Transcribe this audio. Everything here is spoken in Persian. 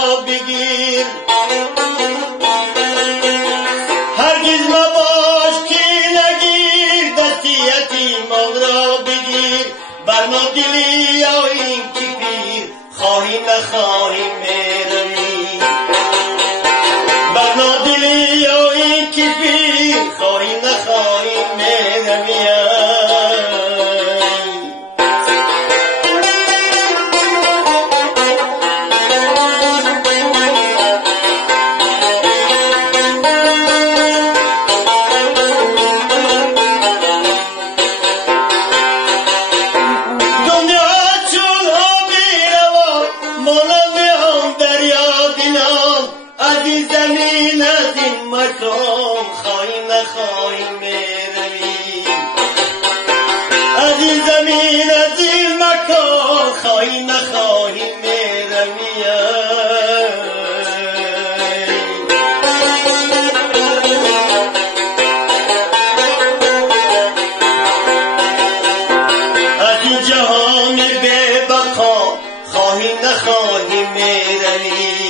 را بگیر هرگز مباش که نگیر دستی یتیمان را بگیر بر ما دلی یا این که پیر خواهی نخواهی میروی بر ما دلی یا این که پیر خواهی نخواهی میروی زمین از این مکان خواهی نخواهی میروی از این زمین از این مکان خواهی نخواهی میروی از این جهان بی بقا خواهی نخواهی میروی